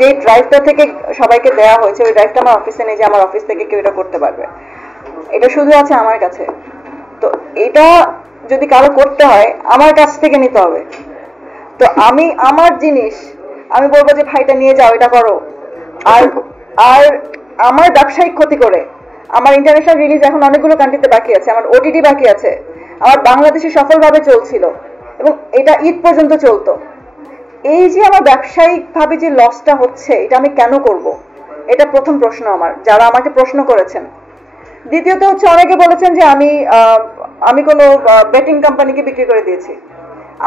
যে ড্রাইভটা থেকে সবাইকে দেওয়া হয়েছে ওই ড্রাইভটা আমার অফিসে নেই যে আমার অফিস থেকে কেউ এটা করতে পারবে, এটা শুধু আছে আমার কাছে। তো এটা যদি কারো করতে হয় আমার কাছ থেকে নিতে হবে। তো আমি আমার জিনিস আমি বলবো যে ভাইটা নিয়ে যাও, এটা করো। আর আর আমার ব্যবসায়িক ক্ষতি করে আমার ইন্টারন্যাশনাল রিলিজ এখন অনেকগুলো কান্ট্রিতে বাকি আছে, আমার ওটিটি বাকি আছে, আমার বাংলাদেশে সফলভাবে চলছিল এবং এটা ঈদ পর্যন্ত চলতো। এই যে আমার ব্যবসায়িকভাবে যে লসটা হচ্ছে এটা আমি কেন করব, এটা প্রথম প্রশ্ন আমার, যারা আমাকে প্রশ্ন করেছেন। দ্বিতীয়ত হচ্ছে অনেকে বলেছেন যে আমি কোনো বেটিং কোম্পানিকে বিক্রি করে দিয়েছি।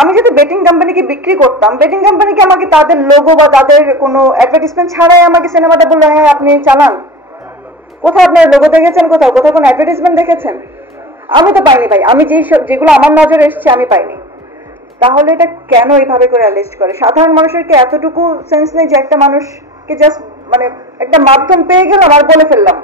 আমি যদি বেটিং কোম্পানিকে বিক্রি করতাম, বেটিং কোম্পানিকে আমাকে তাদের লোগো বা তাদের কোনো অ্যাডভার্টাইজমেন্ট ছাড়াই আমাকে সিনেমাটা বললো হ্যাঁ আপনি চালান, কোথাও আপনার লোগো দেখেছেন, কোথাও কোথাও কোনো অ্যাডভার্টাইজমেন্ট দেখেছেন? আমি তো পাইনি ভাই, আমি যেগুলো আমার নজরে এসছে আমি পাইনি। তাহলে এটা কেন এইভাবে করে অ্যালিস্ট করে? সাধারণ মানুষের কি এতটুকু সেন্স নেই যে একটা মানুষকে জাস্ট মানে একটা মাধ্যম পেয়ে গেলাম আর বলে ফেললাম?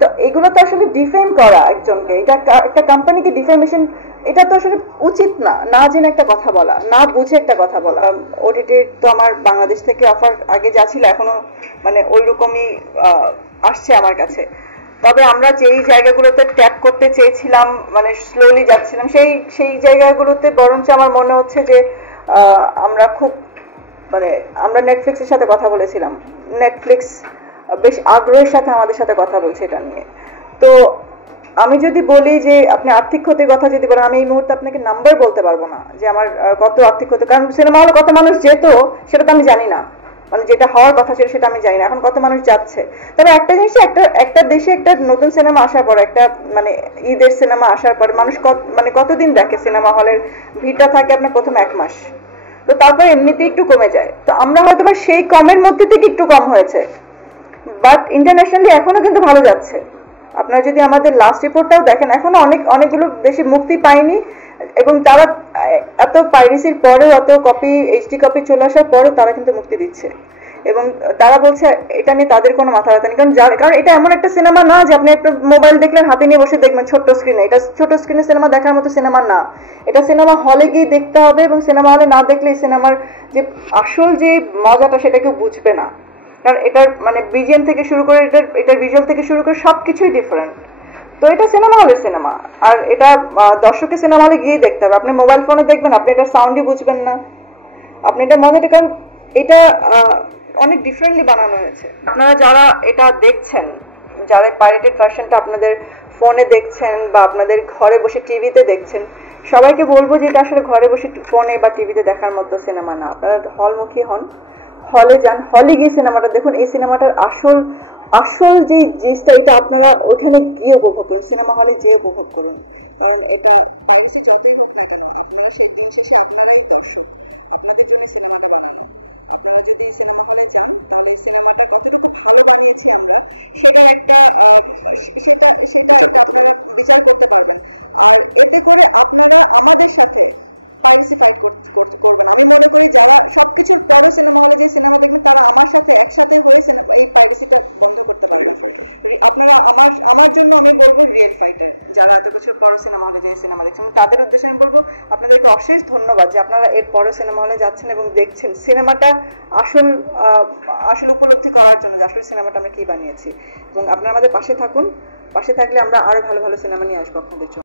তো এগুলো তো আসলে ডিফেম করা একজনকে, এটা একটা কোম্পানিকে ডিফেমেশন, এটা তো আসলে উচিত না। না জেনে একটা কথা বলা, না বুঝে একটা কথা বলা। ওটিটির তো আমার বাংলাদেশ থেকে অফার আগে যা ছিল এখনো মানে ওই রকমই আসছে আমার কাছে। তবে আমরা যেই জায়গাগুলোতে ট্যাপ করতে চেয়েছিলাম মানে স্লোলি যাচ্ছিলাম সেই জায়গাগুলোতে বরঞ্চ আমার মনে হচ্ছে যে আমরা খুব মানে আমরা নেটফ্লিক্সের সাথে কথা বলেছিলাম, নেটফ্লিক্স বেশ আগ্রহের সাথে আমাদের সাথে কথা বলছে এটা নিয়ে। তো আমি যদি বলি যে আপনি আর্থিক ক্ষতির কথা যদি বলেন, আমি এই মুহূর্তে আপনাকে নাম্বার বলতে পারবো না যে আমার কত আর্থিক ক্ষতি, কারণ সিনেমা হলে কত মানুষ যেত সেটা তো আমি জানি না, মানে যেটা হওয়ার কথা ছিল সেটা আমি জানি না এখন কত মানুষ যাচ্ছে। তবে একটা জিনিস, একটা দেশে একটা নতুন সিনেমা আসার পর, একটা মানে ঈদের সিনেমা আসার পর মানুষ মানে কতদিন দেখে সিনেমা হলের ভিড়টা থাকে আপনার প্রথম 1 মাস, তো তারপর এমনিতেই একটু কমে যায়। তো আমরা হয়তো বা সেই কমের মধ্যে থেকে একটু কম হয়েছে, বাট ইন্টারন্যাশনালি এখনো কিন্তু ভালো যাচ্ছে। আপনারা যদি আমাদের লাস্ট রিপোর্টটাও দেখেন এখনো অনেকগুলো দেশে মুক্তি পায়নি, এবং তারা এত পাইরেসির পরেও, এত কপি এইচডি কপি চলে আসার পরেও তারা কিন্তু মুক্তি দিচ্ছে। এবং তারা বলছে এটা নিয়ে তাদের কোনো মাথা ব্যথা নেই, কারণ এটা এমন একটা সিনেমা না যে আপনি একটা মোবাইল দেখলেন হাতে নিয়ে বসে দেখবেন ছোট্ট স্ক্রিনে। এটা ছোট স্ক্রিনে সিনেমা দেখার মতো সিনেমা না, এটা সিনেমা হলে গিয়ে দেখতে হবে, এবং সিনেমা হলে না দেখলে এই সিনেমার যে আসল যে মজাটা সেটা কেউ বুঝবে না। কারণ এটার মানে বিজিএম থেকে শুরু করে এটার ভিজুয়াল থেকে শুরু করে সবকিছুই ডিফারেন্ট। তো এটা সিনেমা হলের সিনেমা, আর এটা দর্শকের সিনেমা হলে গিয়ে দেখতে হবে। আপনি মোবাইল ফোনে দেখবেন, আপনি এটার সাউন্ডই বুঝবেন না, আপনি এটা মজাটা, কারণ এটা অনেক ডিফারেন্টলি বানানো হয়েছে। আপনারা যারা এটা দেখছেন, যারা পাইরেটেড ভার্সনটা আপনাদের ফোনে দেখছেন বা আপনাদের ঘরে বসে টিভিতে দেখছেন, সবাইকে বলবো যে এটা আসলে ঘরে বসে ফোনে বা টিভিতে দেখার মতো সিনেমা না। আপনারা হলমুখী হন, হলে যান, হলে গিয়ে সিনেমাটা দেখুন। এই সিনেমাটার আসল যে জিনিসটা এটা আপনারা ওইখানে গিয়ে উপভোগ করুন, সিনেমা হলে যেয়ে উপভোগ করুন। কারণ এটা পাইরেসি যতই হোক না কেন, আপনারা সেই দিন শেষে আপনারাই দর্শক, আপনাদের জন্য সিনেমাটা বানানো। আপনারা যদি সিনেমা হলে যান তাহলে এই সিনেমাটা কতটুকু ভালো বানিয়েছি আমরা সেটার একটা সেটা একটা আপনারা বিচার করতে পারবেন। আর এতে করে আপনারা আমাদের সাথে পাইরেসি ফাইট করবেন। আমি মনে করি যারা সবকিছুর পরও সিনেমা হলে যে সিনেমা দেখবেন তারা আমার সাথে একসাথে হয়ে এই পাইরেসিটা বন্ধ করতে পারবেন। আপনারা আমার জন্য আমি বলবো রিয়েল ফাইটার, যারা এত কিছুর পরও সিনেমা হলে যে সিনেমা দেখছেন, তাদের উদ্দেশ্যে আমি বলবো আপনাদেরকে অশেষ ধন্যবাদ যে আপনারা এর পরও সিনেমা হলে যাচ্ছেন এবং দেখছেন সিনেমাটা আসল উপলব্ধি করার জন্য যে আসলে সিনেমাটা আমরা কি বানিয়েছি। এবং আপনারা আমাদের পাশে থাকুন, পাশে থাকলে আমরা আরো ভালো ভালো সিনেমা নিয়ে আসবো আপনাদের জন্য।